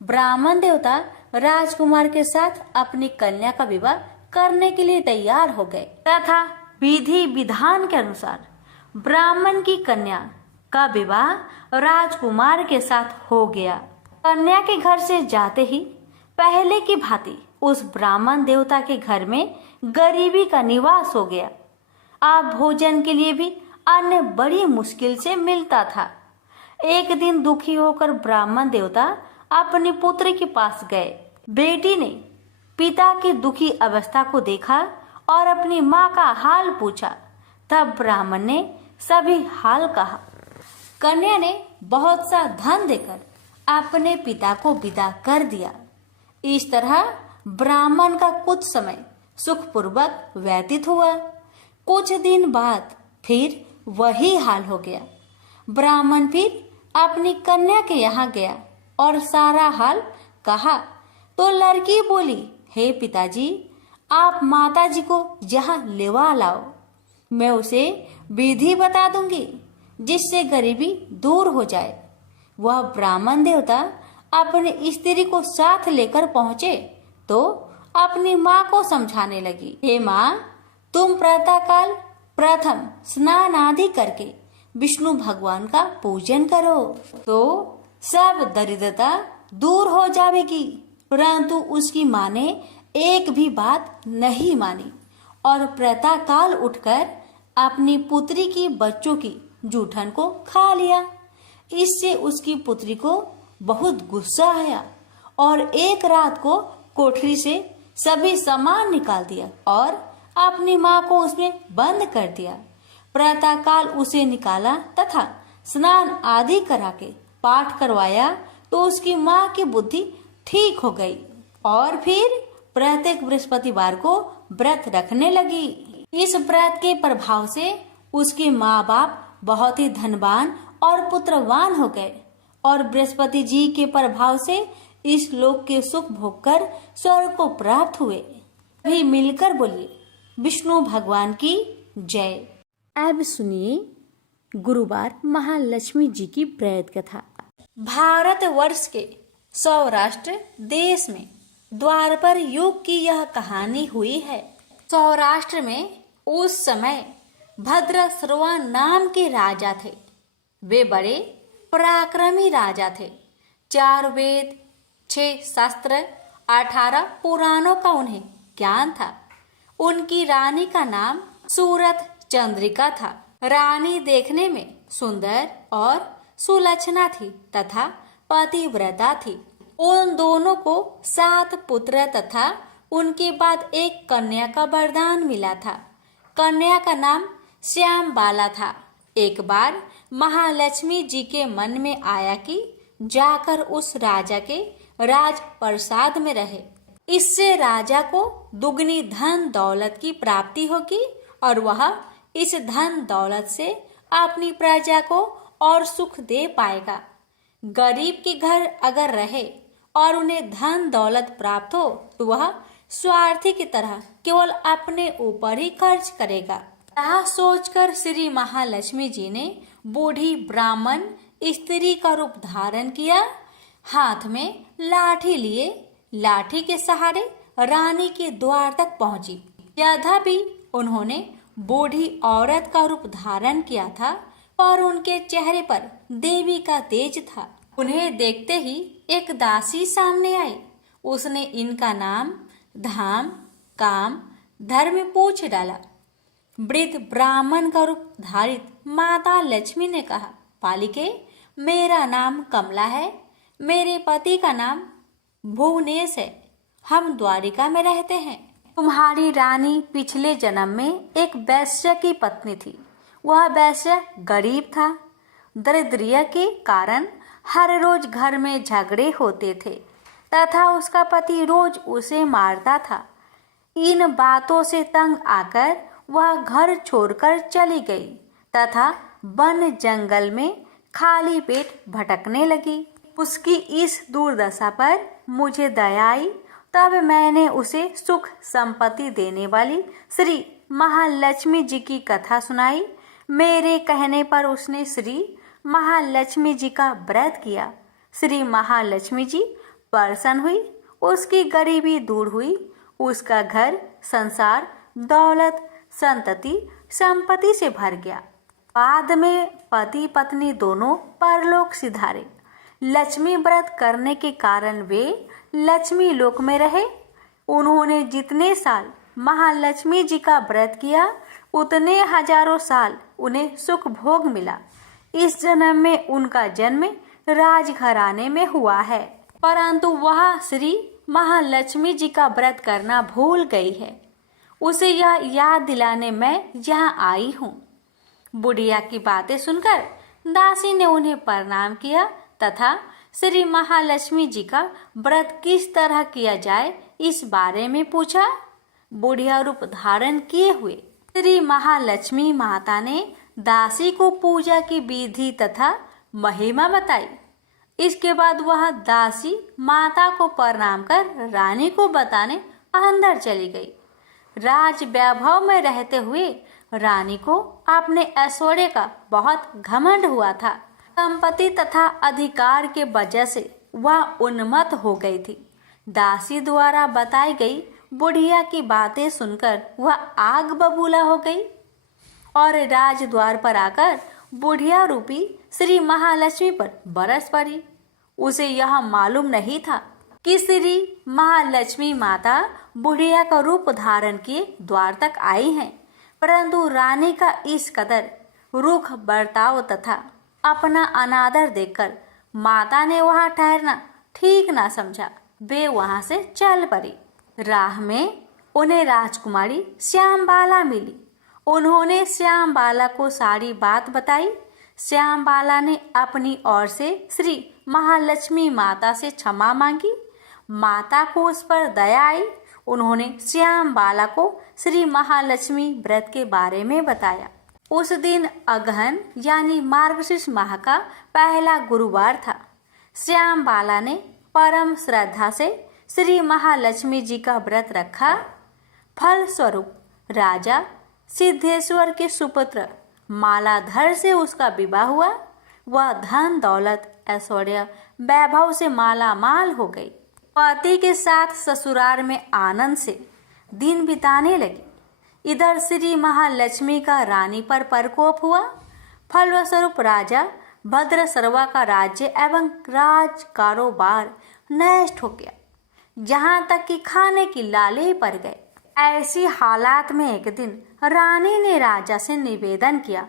ब्राह्मण देवता राजकुमार के साथ अपनी कन्या का विवाह करने के लिए तैयार हो गए तथा विधि विधान के अनुसार ब्राह्मण की कन्या का विवाह राजकुमार के साथ हो गया। कन्या के घर से जाते ही पहले की भांति उस ब्राह्मण देवता के घर में गरीबी का निवास हो गया। अब भोजन के लिए भी अन्न बड़ी मुश्किल से मिलता था। एक दिन दुखी होकर ब्राह्मण देवता अपनी पुत्री के पास गए। बेटी ने पिता की दुखी अवस्था को देखा और अपनी माँ का हाल पूछा। तब ब्राह्मण ने सभी हाल कहा। कन्या ने बहुत सा धन देकर अपने पिता को विदा कर दिया। इस तरह ब्राह्मण का कुछ समय सुखपूर्वक व्यतीत हुआ। कुछ दिन बाद फिर वही हाल हो गया। ब्राह्मण फिर अपनी कन्या के यहाँ गया और सारा हाल कहा तो लड़की बोली, हे पिताजी, आप माताजी को यहाँ लेवा लाओ, मैं उसे विधि बता दूंगी जिससे गरीबी दूर हो जाए। वह ब्राह्मण देवता अपनी स्त्री को साथ लेकर पहुंचे तो अपनी माँ को समझाने लगी, हे माँ, तुम प्रातःकाल प्रथम स्नान आदि करके विष्णु भगवान का पूजन करो तो सब दरिद्रता दूर हो जाएगी। परंतु उसकी माँ ने एक भी बात नहीं मानी और प्रातःकाल उठकर अपनी पुत्री की बच्चों की जूठन को खा लिया। इससे उसकी पुत्री को बहुत गुस्सा आया और एक रात को कोठरी से सभी सामान निकाल दिया और अपनी माँ को उसमें बंद कर दिया। प्रातःकाल उसे निकाला तथा स्नान आदि करा के पाठ करवाया तो उसकी माँ की बुद्धि ठीक हो गई और फिर प्रत्येक बृहस्पतिवार को व्रत रखने लगी। इस व्रत के प्रभाव से उसके माँ बाप बहुत ही धनवान और पुत्रवान हो गए और बृहस्पति जी के प्रभाव से इस लोक के सुख भोग कर स्वर्ग को प्राप्त हुए। भी मिलकर बोलिए, विष्णु भगवान की जय। अब सुनिए गुरुवार महालक्ष्मी जी की प्रेत कथा। भारत वर्ष के सौराष्ट्र देश में द्वापर युग की यह कहानी हुई है। सौराष्ट्र में उस समय भद्रश्रवा नाम के राजा थे। वे बड़े पराक्रमी राजा थे। 4 वेद, 6 शास्त्र, 18 पुराणों का उन्हें ज्ञान था। उनकी रानी का नाम सूरत चंद्रिका था। रानी देखने में सुंदर और सुलक्षणा थी तथा पतिव्रता थी। उन दोनों को 7 पुत्र तथा उनके बाद एक कन्या का वरदान मिला था। कन्या का नाम श्याम बाला था। एक बार महालक्ष्मी जी के मन में आया कि जाकर उस राजा के राज प्रसाद में रहे। इससे राजा को दुगनी धन दौलत की प्राप्ति होगी और वह इस धन दौलत से अपनी प्रजा को और सुख दे पाएगा। गरीब के घर अगर रहे और उन्हें धन दौलत प्राप्त हो तो वह स्वार्थी की तरह केवल अपने ऊपर ही खर्च करेगा। यह सोचकर श्री महालक्ष्मी जी ने बूढ़ी ब्राह्मण स्त्री का रूप धारण किया। हाथ में लाठी लिए लाठी के सहारे रानी के द्वार तक पहुंची। यद्यपि उन्होंने बूढ़ी औरत का रूप धारण किया था, पर उनके चेहरे पर देवी का तेज था। उन्हें देखते ही एक दासी सामने आई। उसने इनका नाम, धाम, काम, धर्म पूछ डाला। वृद्ध ब्राह्मण का रूप धारित माता लक्ष्मी ने कहा, पालिके, मेरा नाम कमला है। मेरे पति का नाम भुवनेश है। हम द्वारिका में रहते हैं। तुम्हारी रानी पिछले जन्म में एक वैश्य की पत्नी थी। वह वैश्य गरीब था। दरिद्रता के कारण हर रोज घर में झगड़े होते थे तथा उसका पति रोज उसे मारता था। इन बातों से तंग आकर वह घर छोड़कर चली गई तथा वन जंगल में खाली पेट भटकने लगी। उसकी इस दुर्दशा पर मुझे दया आई। तब मैंने उसे सुख संपत्ति देने वाली श्री महालक्ष्मी जी की कथा सुनाई। मेरे कहने पर उसने श्री महालक्ष्मी जी का व्रत किया। श्री महालक्ष्मी जी प्रसन्न हुई। उसकी गरीबी दूर हुई। उसका घर संसार दौलत संतति संपत्ति से भर गया। बाद में पति पत्नी दोनों परलोक सिधारे। लक्ष्मी व्रत करने के कारण वे लक्ष्मी लोक में रहे। उन्होंने जितने साल महालक्ष्मी जी का व्रत किया उतने हजारों साल उन्हें सुख भोग मिला। इस जन्म में उनका जन्म राजघराने में हुआ है, परंतु वह श्री महालक्ष्मी जी का व्रत करना भूल गई है। उसे यह याद दिलाने मैं यहाँ आई हूँ। बुढ़िया की बातें सुनकर दासी ने उन्हें प्रणाम किया तथा श्री महालक्ष्मी जी का व्रत किस तरह किया जाए इस बारे में पूछा। बुढ़िया रूप धारण किए हुए श्री महालक्ष्मी माता ने दासी को पूजा की विधि तथा महिमा बताई। इसके बाद वह दासी माता को प्रणाम कर रानी को बताने अंदर चली गई। राज वैभव में रहते हुए रानी को अपने ऐश्वर्य का बहुत घमंड हुआ था। संपत्ति तथा अधिकार के वजह से वह उन्मत्त हो गई थी। दासी द्वारा बताई गई बुढ़िया की बातें सुनकर वह आग बबूला हो गई और राजद्वार पर आकर बुढ़िया रूपी श्री महालक्ष्मी पर बरस पड़ी। उसे यह मालूम नहीं था कि श्री महालक्ष्मी माता बुढ़िया का रूप धारण किए द्वार तक आई हैं, परंतु रानी का इस कदर रूख बर्ताव तथा अपना अनादर देखकर माता ने वहां ठहरना ठीक ना समझा। वे वहां से चल पड़ी। राह में उन्हें राजकुमारी श्यामबाला मिली। उन्होंने श्यामबाला को सारी बात बताई। श्यामबाला ने अपनी ओर से श्री महालक्ष्मी माता से क्षमा मांगी। माता को उस पर दया आई। उन्होंने श्यामबाला को श्री महालक्ष्मी व्रत के बारे में बताया। उस दिन अगहन यानी मार्गशीर्ष माह का पहला गुरुवार था। श्यामबाला ने परम श्रद्धा से श्री महालक्ष्मी जी का व्रत रखा। फल स्वरूप राजा सिद्धेश्वर के सुपुत्र मालाधर से उसका विवाह हुआ। वह धन दौलत ऐश्वर्य वैभव से माला माल हो गई। पति के साथ ससुराल में आनंद से दिन बिताने लगी। इधर श्री महालक्ष्मी का रानी पर प्रकोप हुआ। फलस्वरूप राजा भद्रसर्वा का राज्य एवं राज कारोबार नष्ट हो गया, यहाँ तक कि खाने की लाले पड़ गए। ऐसी हालात में एक दिन रानी ने राजा से निवेदन किया,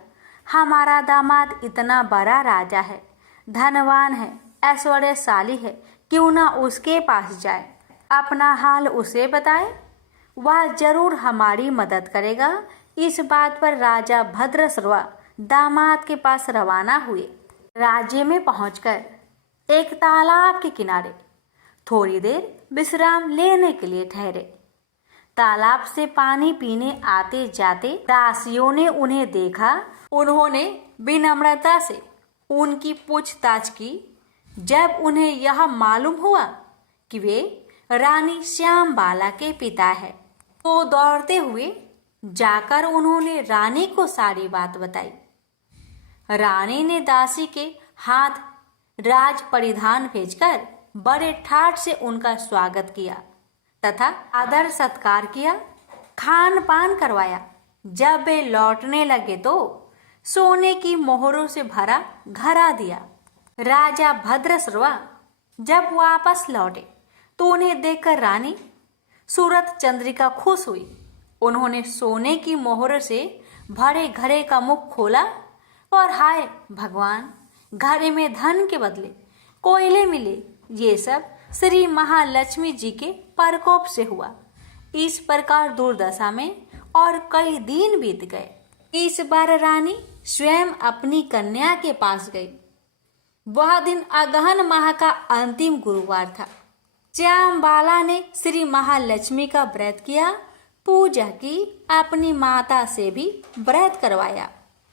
हमारा दामाद इतना बड़ा राजा है, धनवान है, ऐश्वर्यशाली है, क्यों ना उसके पास जाए, अपना हाल उसे बताए, वह जरूर हमारी मदद करेगा। इस बात पर राजा भद्रसर्वा दामाद के पास रवाना हुए। राज्य में पहुंचकर एक तालाब के किनारे थोड़ी देर विश्राम लेने के लिए ठहरे। तालाब से पानी पीने आते जाते दासियों ने उन्हें देखा। उन्होंने विनम्रता से उनकी पूछताछ की। जब उन्हें यह मालूम हुआ कि वे रानी श्यामबाला के पिता है, तो दौड़ते हुए जाकर उन्होंने रानी को सारी बात बताई। रानी ने दासी के हाथ राज परिधान भेजकर बड़े ठाट से उनका स्वागत किया तथा आदर सत्कार किया, खान पान करवाया। जब वे लौटने लगे तो सोने की मोहरों से भरा घड़ा दिया। राजा भद्रश्रवा जब वापस लौटे तो उन्हें देखकर रानी सूरत चंद्रिका खुश हुई। उन्होंने सोने की मोहर से भरे घड़े का मुख खोला और हाय भगवान, घड़े में धन के बदले कोयले मिले। ये सब श्री महालक्ष्मी जी के प्रकोप से हुआ। इस प्रकार दुर्दशा में और कई दिन बीत गए। इस बार रानी स्वयं अपनी कन्या के पास गई। वह दिन अगहन माह का अंतिम गुरुवार था। श्यामबाला ने श्री महालक्ष्मी का व्रत किया, पूजा की, अपनी माता से भी व्रत करवाया।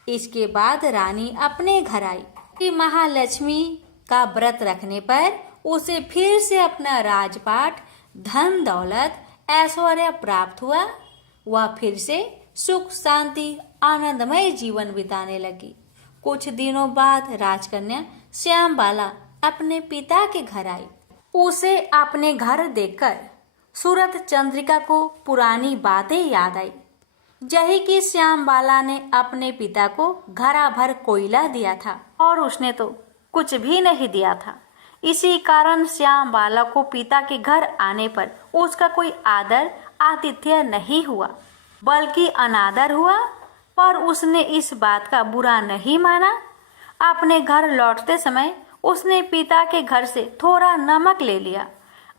इसके बाद रानी अपने घर आई। श्री महालक्ष्मी का व्रत रखने पर उसे फिर से अपना राजपाट, धन दौलत, ऐश्वर्य प्राप्त हुआ। वह फिर से सुख शांति आनंदमय जीवन बिताने लगी। कुछ दिनों बाद राजकन्या श्यामबाला अपने पिता के घर आई। उसे अपने घर देखकर सूरत चंद्रिका को पुरानी बातें याद आई। यही कि श्यामबाला ने अपने पिता को घड़ा भर कोयला दिया था और उसने तो कुछ भी नहीं दिया था। इसी कारण श्यामबाला को पिता के घर आने पर उसका कोई आदर आतिथ्य नहीं हुआ, बल्कि अनादर हुआ। पर उसने इस बात का बुरा नहीं माना। अपने घर लौटते समय उसने पिता के घर से थोड़ा नमक ले लिया।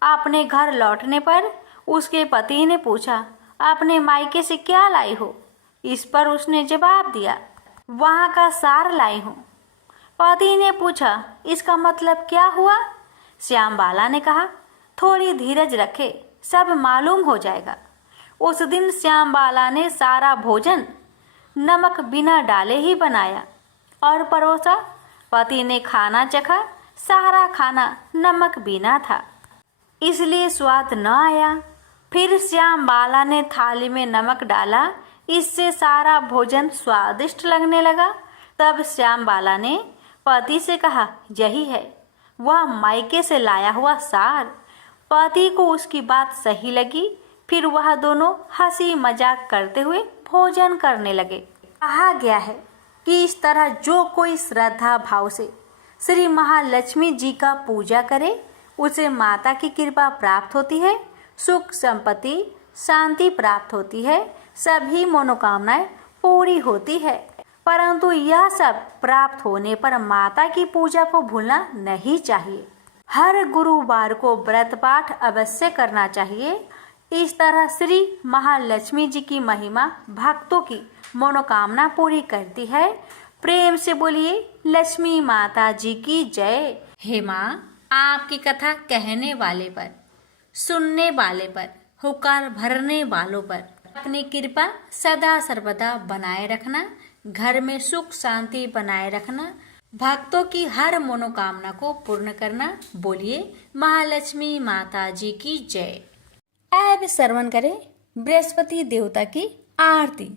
अपने घर लौटने पर उसके पति ने पूछा, अपने मायके से क्या लाई हो? इस पर उसने जवाब दिया, वहाँ का सार लाई हूँ। पति ने पूछा, इसका मतलब क्या हुआ? श्यामबाला ने कहा, थोड़ी धीरज रखे, सब मालूम हो जाएगा। उस दिन श्यामबाला ने सारा भोजन नमक बिना डाले ही बनाया और परोसा। पति ने खाना चखा, सारा खाना नमक बिना था, इसलिए स्वाद न आया। फिर श्यामबाला ने थाली में नमक डाला, इससे सारा भोजन स्वादिष्ट लगने लगा। तब श्यामबाला ने पति से कहा, यही है वह मायके से लाया हुआ सार। पति को उसकी बात सही लगी। फिर वह दोनों हंसी मजाक करते हुए भोजन करने लगे। कहा गया है कि इस तरह जो कोई श्रद्धा भाव से श्री महालक्ष्मी जी का पूजा करे, उसे माता की कृपा प्राप्त होती है, सुख संपत्ति शांति प्राप्त होती है, सभी मनोकामनाएं पूरी होती है। परंतु यह सब प्राप्त होने पर माता की पूजा को भूलना नहीं चाहिए। हर गुरुवार को व्रत पाठ अवश्य करना चाहिए। इस तरह श्री महालक्ष्मी जी की महिमा भक्तों की मनोकामना पूरी करती है। प्रेम से बोलिए लक्ष्मी माता जी की जय। हे माँ, आपकी कथा कहने वाले पर, सुनने वाले पर, होकर भरने वालों पर अपनी कृपा सदा सर्वदा बनाए रखना, घर में सुख शांति बनाए रखना, भक्तों की हर मनोकामना को पूर्ण करना। बोलिए महालक्ष्मी माता जी की जय। अब श्रवण करें बृहस्पति देवता की आरती।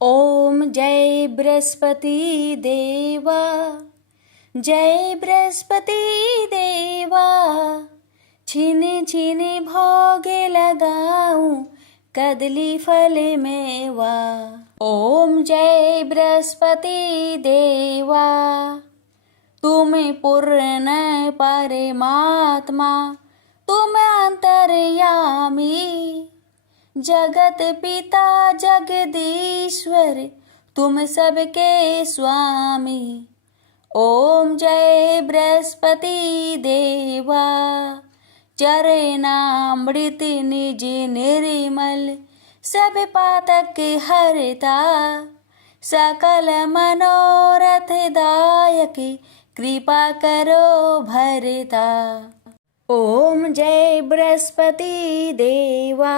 ओम जय बृहस्पति देवा, जय बृहस्पति देवा, छीने छीने भोगे लगाऊं कदली फल मेवा। ओम जय बृहस्पति देवा, तुम पूर्ण परमात्मा, तुम अंतर्यामी, जगत पिता जगदीश्वर, तुम सबके स्वामी। ओम जय बृहस्पति देवा, चरणामृत निज निर्मल, सब पातक हरता, सकल मनोरथ दायक, कृपा करो भरता। ओम जय बृहस्पति देवा,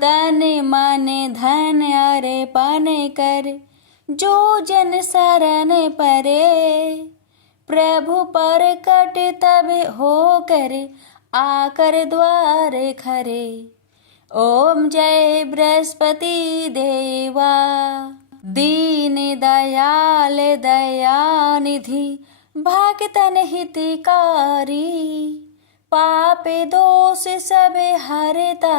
तन मन धन अर्पण कर, जो जन शरण परे, प्रभु पर कट तब हो कर, आकर द्वार खरे। ओम जय बृहस्पति देवा, दीन दयाल दयानिधि, भक्तन हितकारी, पाप दोष सब हरता,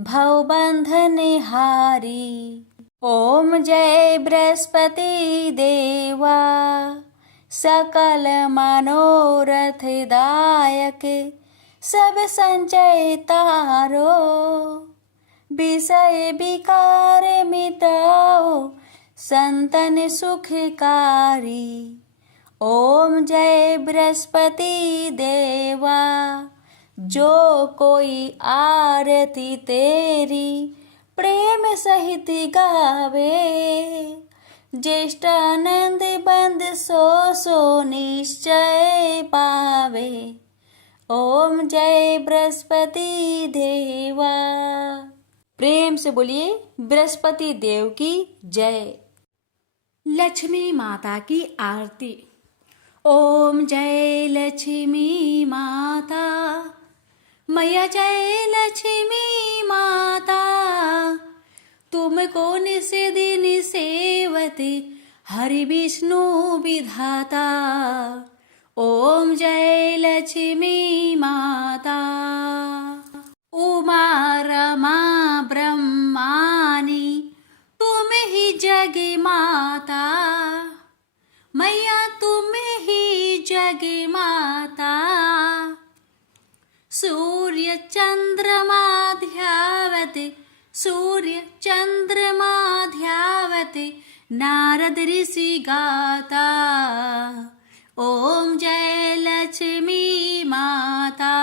भव बंधन हारी। ओम जय बृहस्पति देवा, सकल मनोरथ दायक, सब संचय तारो, विषय विकार मिटाओ, संतन सुखकारी। ओम जय बृहस्पति देवा, जो कोई आरती तेरी प्रेम सहित गावे, ज्येष्ठानंद बंद सो निश्चय पावे। ओम जय बृहस्पति देवा। प्रेम से बोलिए बृहस्पति देव की जय। लक्ष्मी माता की आरती। ओम जय लक्ष्मी माता, मैया जय लक्ष्मी माता, तुमको निस दिन सेवते हरि विष्णु विधाता। ओम जय लक्ष्मी माता। उमा रमा ब्रह्मानी, तुम ही जग माता, मैया तुम ही जग माता। सूर्य चंद्रमा ध्यावते, सूर्य चंद्रमा ध्यावते, नारद ऋषि गाता। ओम जय लक्ष्मी माता।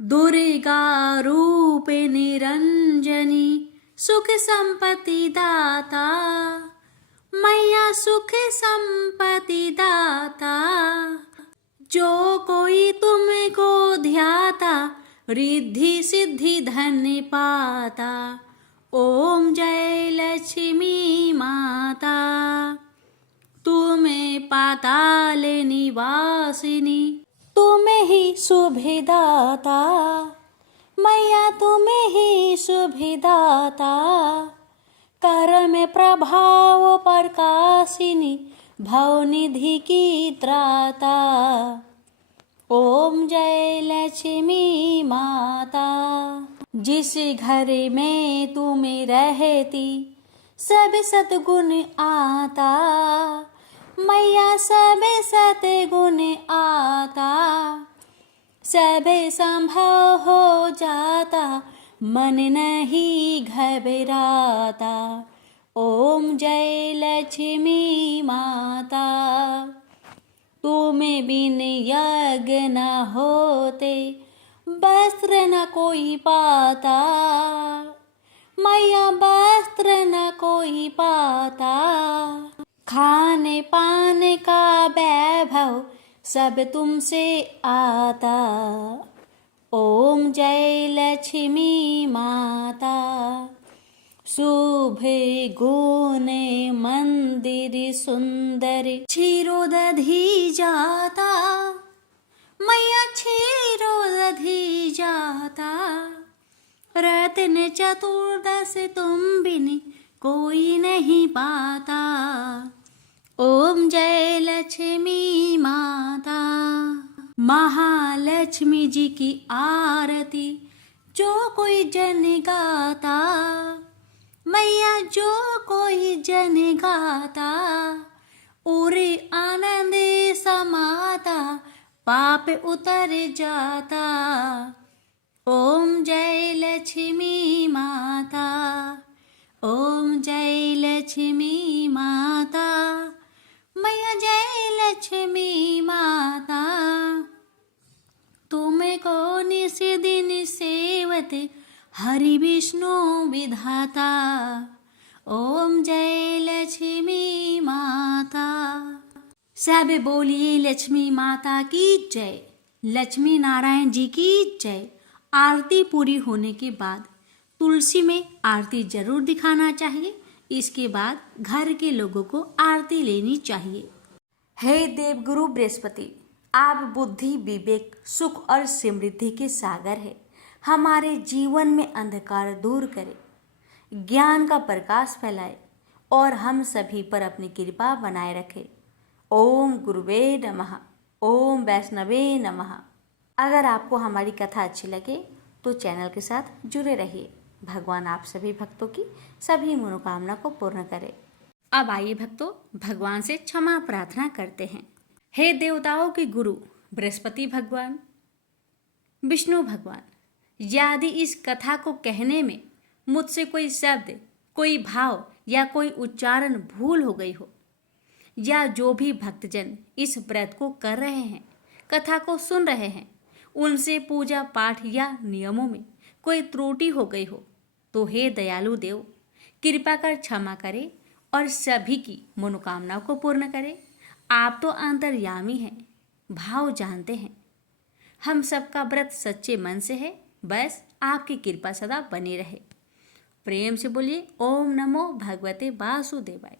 दुर्गा रूप निरंजनी, सुख संपत्ति दाता, मैया सुख संपत्ति दाता। जो कोई तुमको ध्याता, रिद्धि सिद्धि धन पाता। ओम जय लक्ष्मी माता। तुम्हें पाताल निवासिनी, तुम्हें ही शुभदाता, मैया तुम्हें ही शुभदाता। कर्म प्रभाव प्रकाशिनी, भवनिधि की त्राता। ओम जय लक्ष्मी माता। जिस घर में तुम रहती, सब सतगुण आता, मैया सब सतगुण आता। सब संभव हो जाता, मन नहीं घबराता। ओम जय लक्ष्मी माता। तुम बिन यज्ञ न होते, वस्त्र न कोई पाता, मैया वस्त्र न कोई पाता। खाने पाने का वैभव सब तुमसे आता। ओम जय लक्ष्मी माता। शुभ गुण मंदिर सुंदर, क्षीरोदधि जाता, मैया क्षीरोदधि जाता। रत्न चतुर्दश तुम बिन कोई नहीं पाता। ओम जय लक्ष्मी माता। महालक्ष्मी जी की आरती जो कोई जन गाता, मैया जो कोई जन गाता। उरे आनंद समाता, पाप उतर जाता। ओम जय लक्ष्मी माता। ओम जय लक्ष्मी माता, मैया जय लक्ष्मी माता। तुमको निस दिन सेवते हरि विष्णु विधाता। ओम जय लक्ष्मी माता। सब बोलिए लक्ष्मी माता की जय। लक्ष्मी नारायण जी की जय। आरती पूरी होने के बाद तुलसी में आरती जरूर दिखाना चाहिए। इसके बाद घर के लोगों को आरती लेनी चाहिए। हे देवगुरु बृहस्पति, आप बुद्धि, विवेक, सुख और समृद्धि के सागर है। हमारे जीवन में अंधकार दूर करे, ज्ञान का प्रकाश फैलाए और हम सभी पर अपनी कृपा बनाए रखे। ओम गुरुवे नमः। ओम वैष्णवे नमः। अगर आपको हमारी कथा अच्छी लगे तो चैनल के साथ जुड़े रहिए। भगवान आप सभी भक्तों की सभी मनोकामना को पूर्ण करे। अब आइए भक्तों, भगवान से क्षमा प्रार्थना करते हैं। हे देवताओं के गुरु बृहस्पति भगवान, विष्णु भगवान, यदि इस कथा को कहने में मुझसे कोई शब्द, कोई भाव या कोई उच्चारण भूल हो गई हो, या जो भी भक्तजन इस व्रत को कर रहे हैं, कथा को सुन रहे हैं, उनसे पूजा पाठ या नियमों में कोई त्रुटि हो गई हो, तो हे दयालु देव, कृपा कर क्षमा करे और सभी की मनोकामना को पूर्ण करे। आप तो अंतर्यामी हैं, भाव जानते हैं। हम सबका व्रत सच्चे मन से है, बस आपकी कृपा सदा बनी रहे। प्रेम से बोलिए ओम नमो भगवते वासुदेवाय।